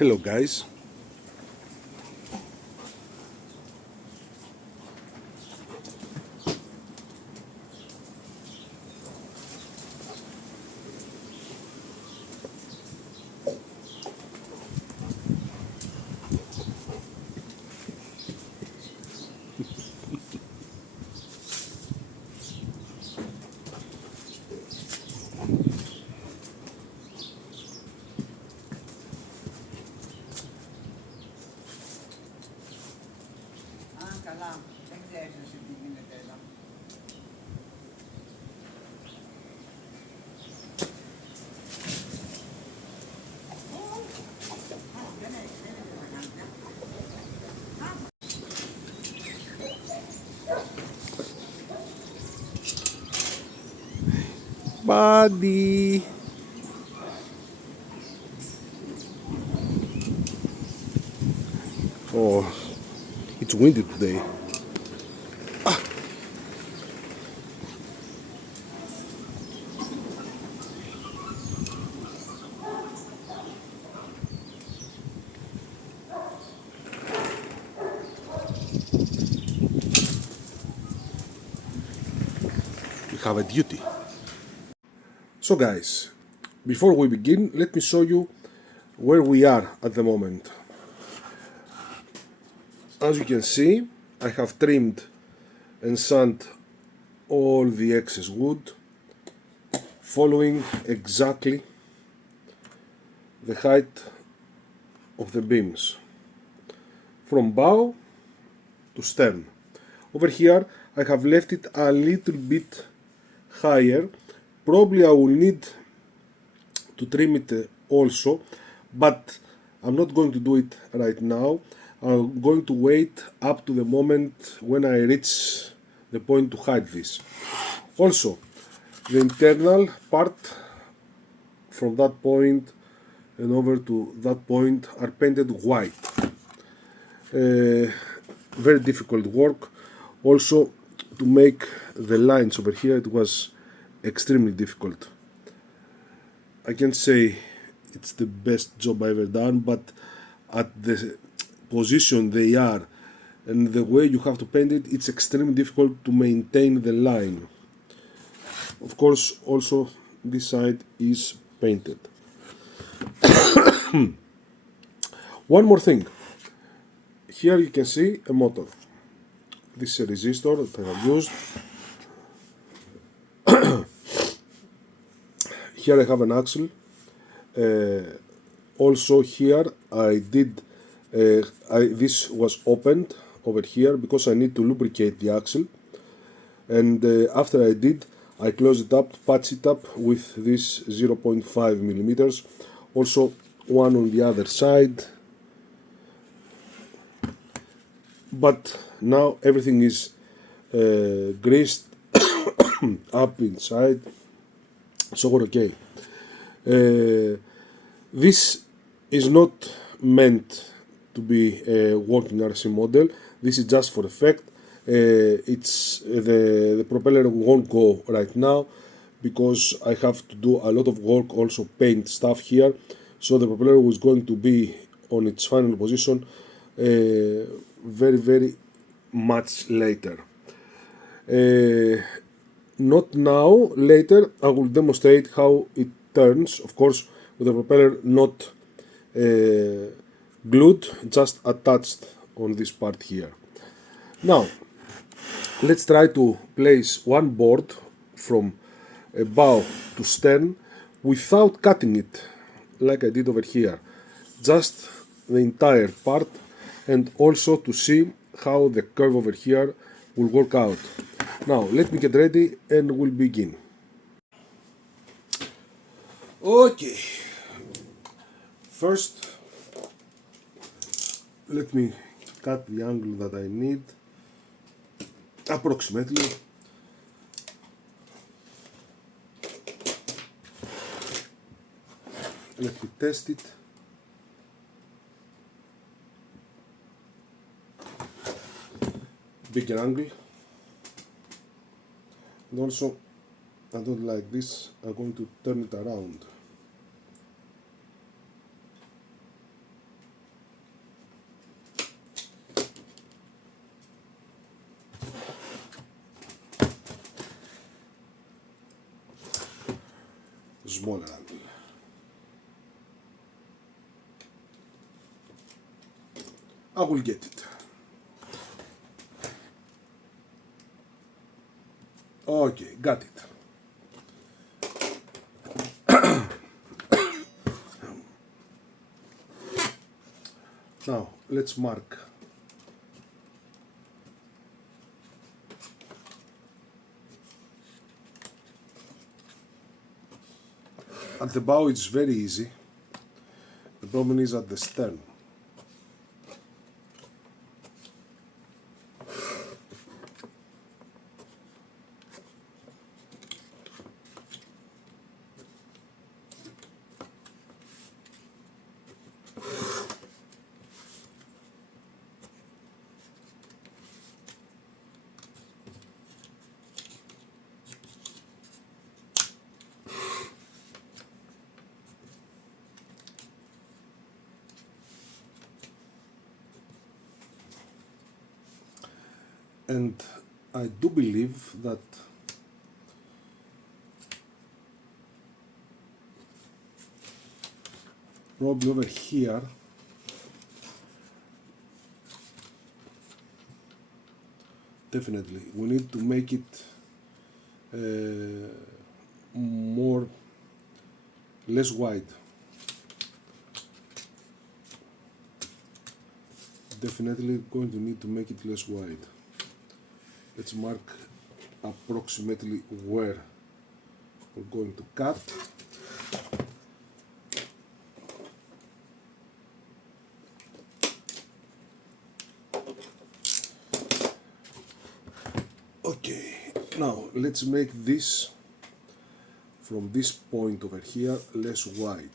Hello guys. Καλά, δεν ξέρεις εσύ τι γίνεται εδώ. Buddy. Oh, it's windy today. We have a duty. So guys, before we begin, let me show you where we are at the moment. As you can see, I have trimmed and sanded all the excess wood, following exactly the height of the beams from bow to stern. Over here I have left it a little bit higher. Probably I will need to trim it also, but I'm not going to do it right now. I'm going to wait up to the moment when I reach the point to hide this. Also, the internal part from that point and over to that point are painted white. Very difficult work. Also, to make the lines over here, it was extremely difficult. I can't say it's the best job I ever done, but at the position they are and the way you have to paint it, it's extremely difficult to maintain the line. Of course, also this side is painted. One more thing. Here you can see a motor. This is a resistor that I have used. Here I have an axle. Also here I did, this was opened over here because I need to lubricate the axle. And after I did, I closed it up, patched it up with this 0.5 millimeters. Also one on the other side. But now everything is greased up inside, so we're okay. This is not meant to be a working RC model. This is just for effect. It's the propeller won't go right now because I have to do a lot of work, also paint stuff here. So the propeller was going to be on its final position very much later. Not now, later I will demonstrate how it turns, of course with the propeller not glued, just attached on this part here. Now let's try to place one board from a bow to stern without cutting it like I did over here, just the entire part, and also to see how the curve over here will work out. Now let me get ready and we'll begin. Okay, first let me cut the angle that I need approximately. Let me test it. Bigger angle. And also, I don't like this, I'm going to turn it around. smaller angle. I will get it. Okay, got it. Now let's mark at the bow. It's very easy. The problem is at the stern. And I do believe that probably over here definitely we need to make it more less wide. Definitely going to need to make it less wide. Let's mark approximately where we're going to cut. Okay, now let's make this from this point over here less wide.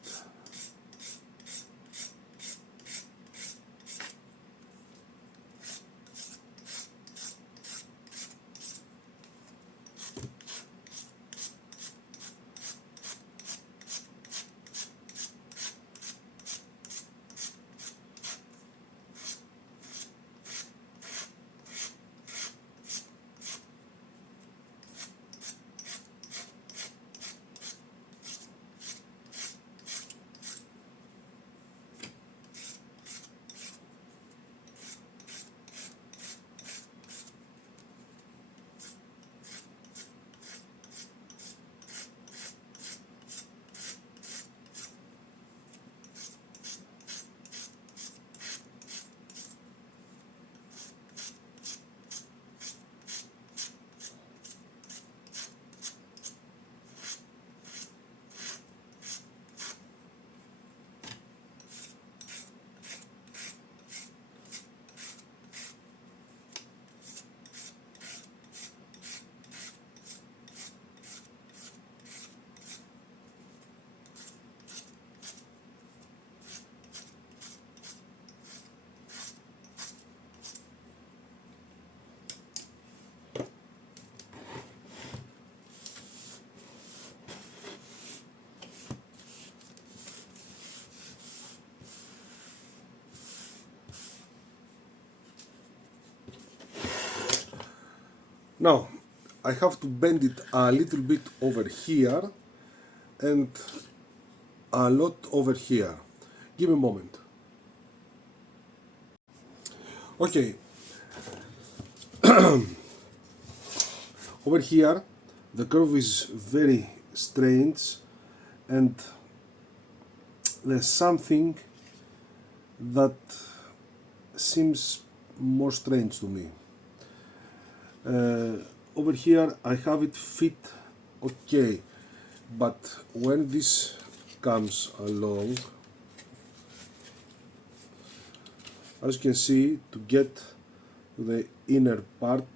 Now I have to bend it a little bit over here and a lot over here. Give me a moment. Okay, over here the curve is very strange and there's something that seems more strange to me. Over here I have it fit okay, but when this comes along, as you can see, to get to the inner part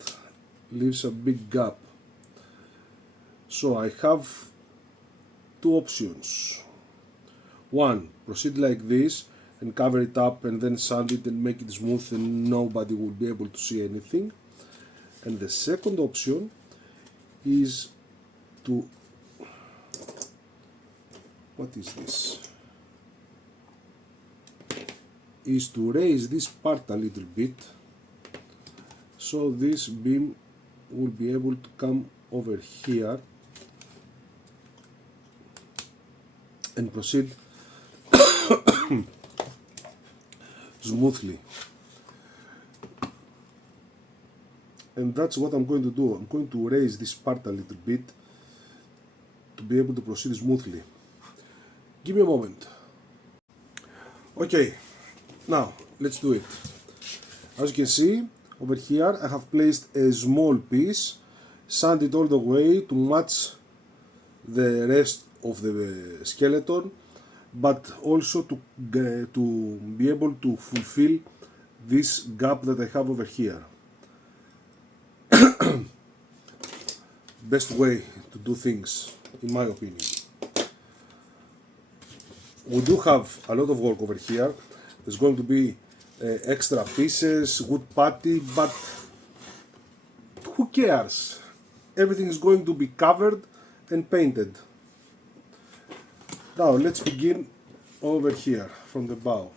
leaves a big gap. So I have two options. One, proceed like this and cover it up and then sand it and make it smooth and nobody will be able to see anything. And the second option is to, what is this? Is to raise this part a little bit so this beam will be able to come over here and proceed smoothly. And that's what I'm going to do. I'm going to raise this part a little bit to be able to proceed smoothly. Give me a moment. Okay, now let's do it. As you can see, over here I have placed a small piece, sanded all the way to match the rest of the skeleton, but also to be able to fulfill this gap that I have over here. Best way to do things, in my opinion. We do have a lot of work over here. There's going to be extra pieces, wood patty, but who cares? Everything is going to be covered and painted. Now let's begin over here from the bow.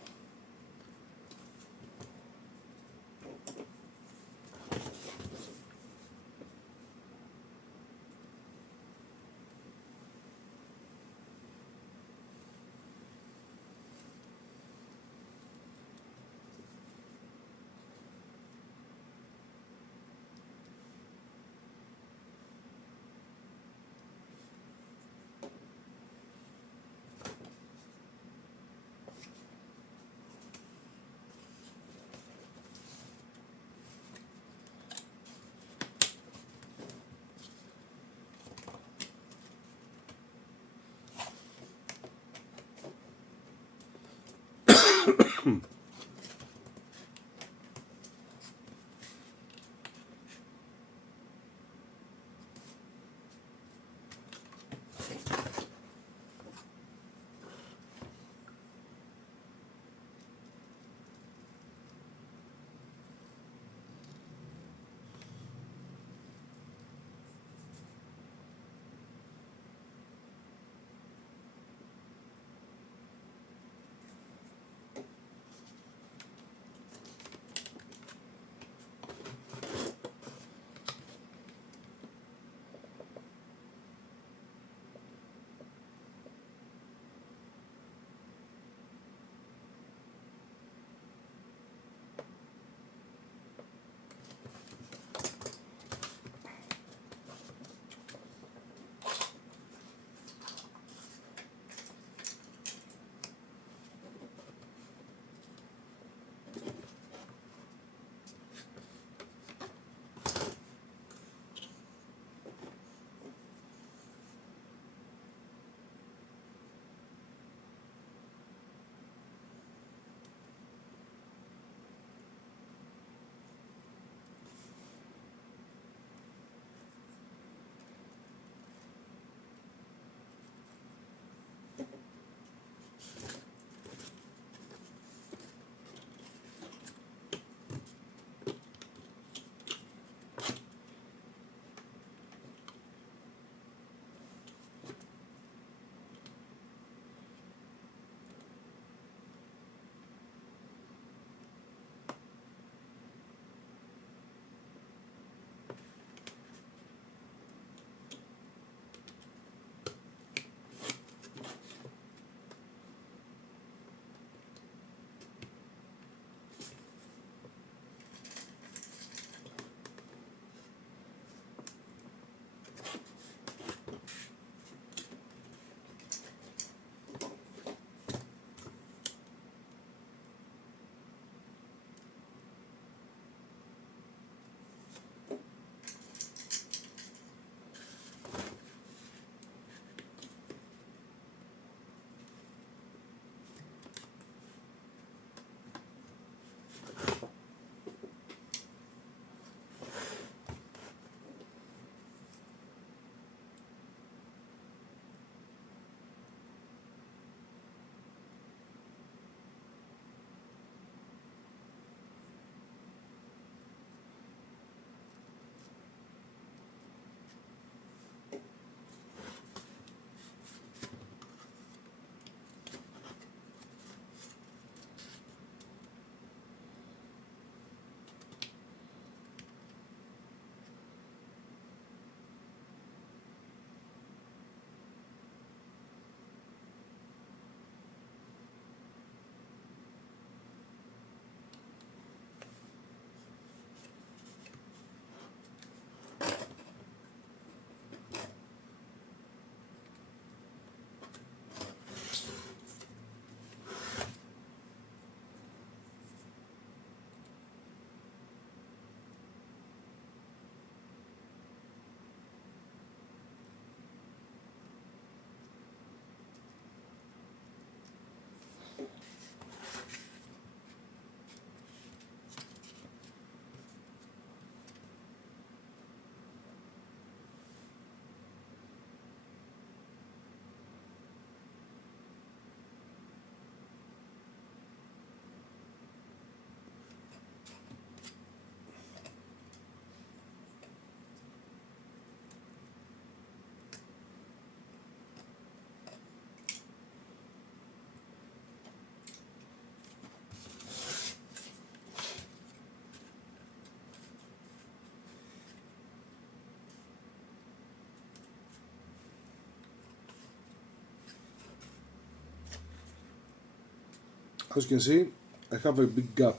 As you can see, I have a big gap.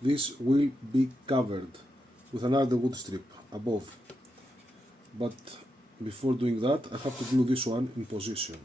This will be covered with another wood strip above. But before doing that, I have to glue this one in position.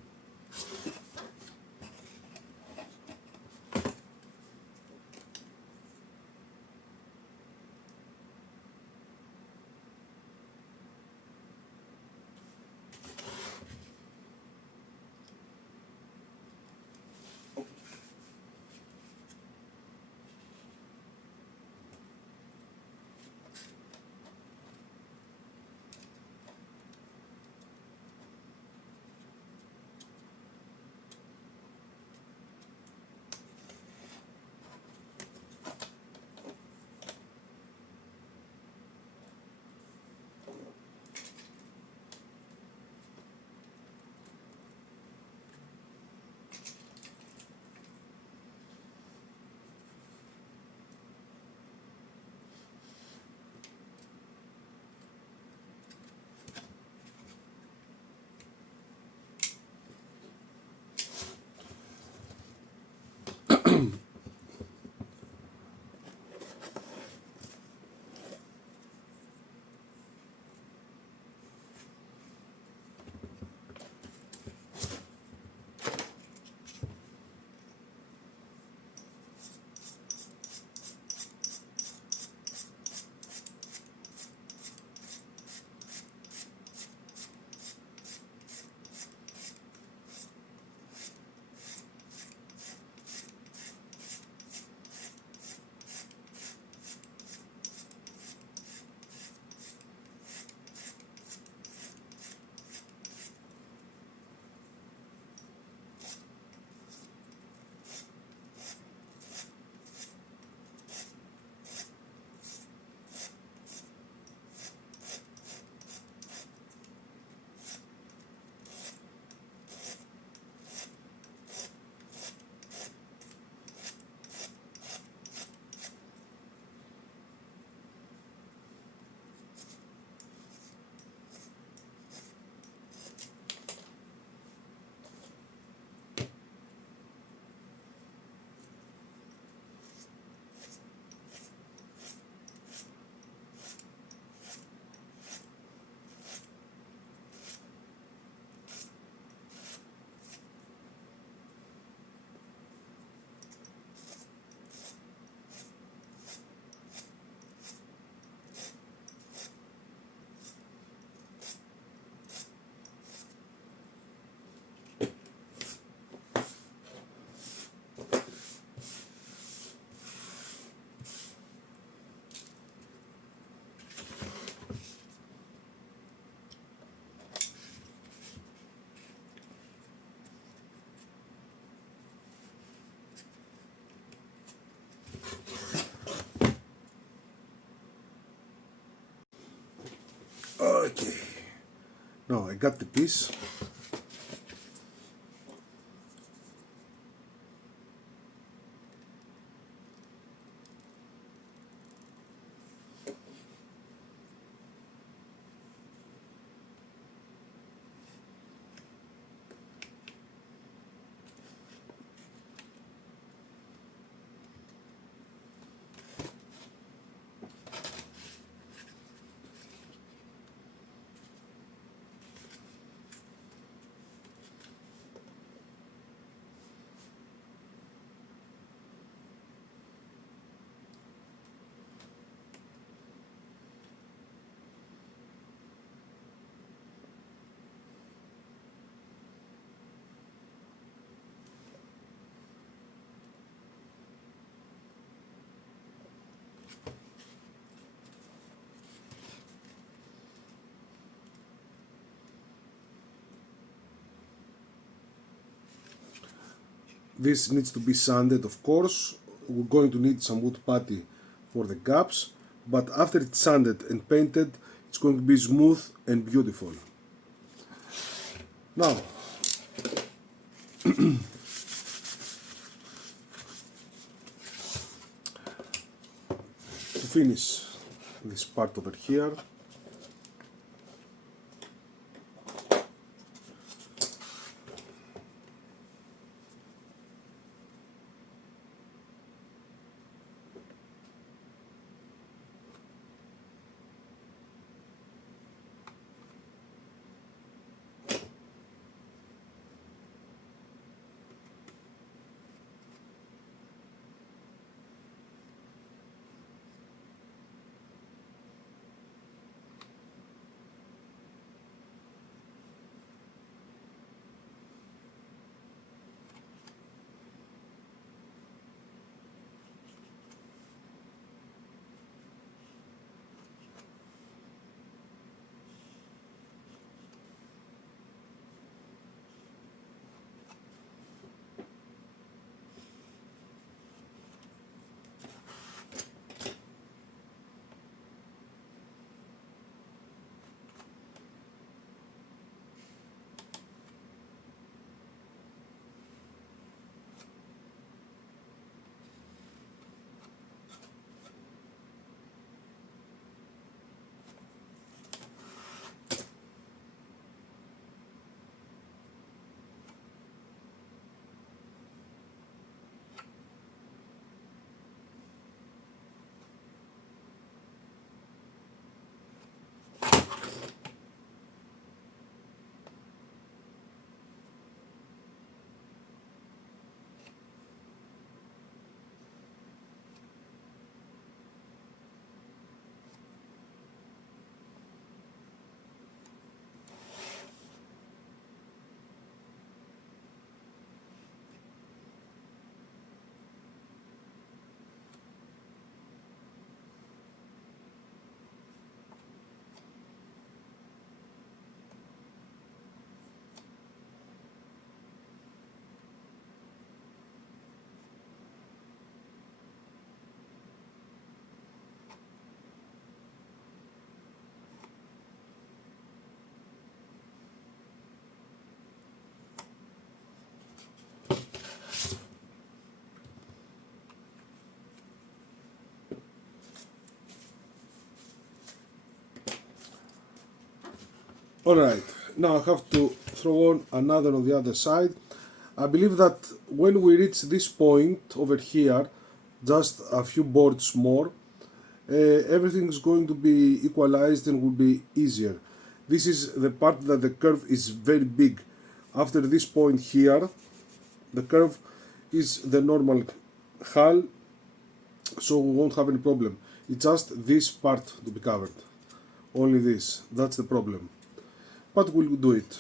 Okay, now I got the piece. This needs to be sanded, of course. We're going to need some wood putty for the gaps, but after it's sanded and painted, it's going to be smooth and beautiful. Now, to finish this part over here, Alright, now I have to throw on another on the other side. I believe that when we reach this point over here, just a few boards more, everything is going to be equalized and will be easier. This is the part that the curve is very big. After this point here, the curve is the normal hull, so we won't have any problem. It's just this part to be covered. Only this. That's the problem. But we'll do it.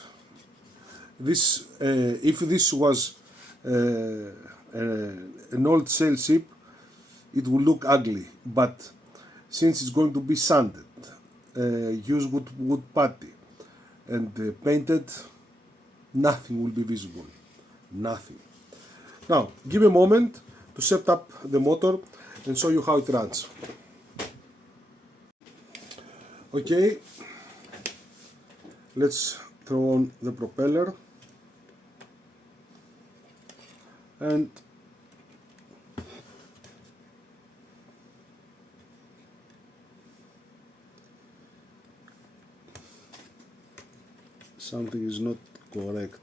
This, if this was an old sail ship, it will look ugly. But since it's going to be sanded, used wood putty, and painted, nothing will be visible. Nothing. Now, give me a moment to set up the motor and show you how it runs. Okay, let's throw on the propeller and something is not correct.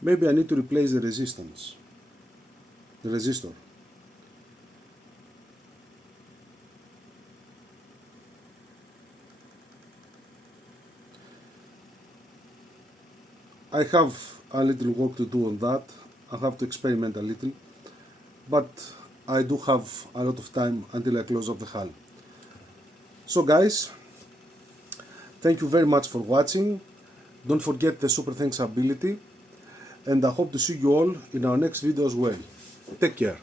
Maybe I need to replace the resistance, the resistor. I have a little work to do on that. I have to experiment a little, but I do have a lot of time until I close off the hull. So guys, thank you very much for watching. Don't forget the super thanks ability, and I hope to see you all in our next video as well. Take care.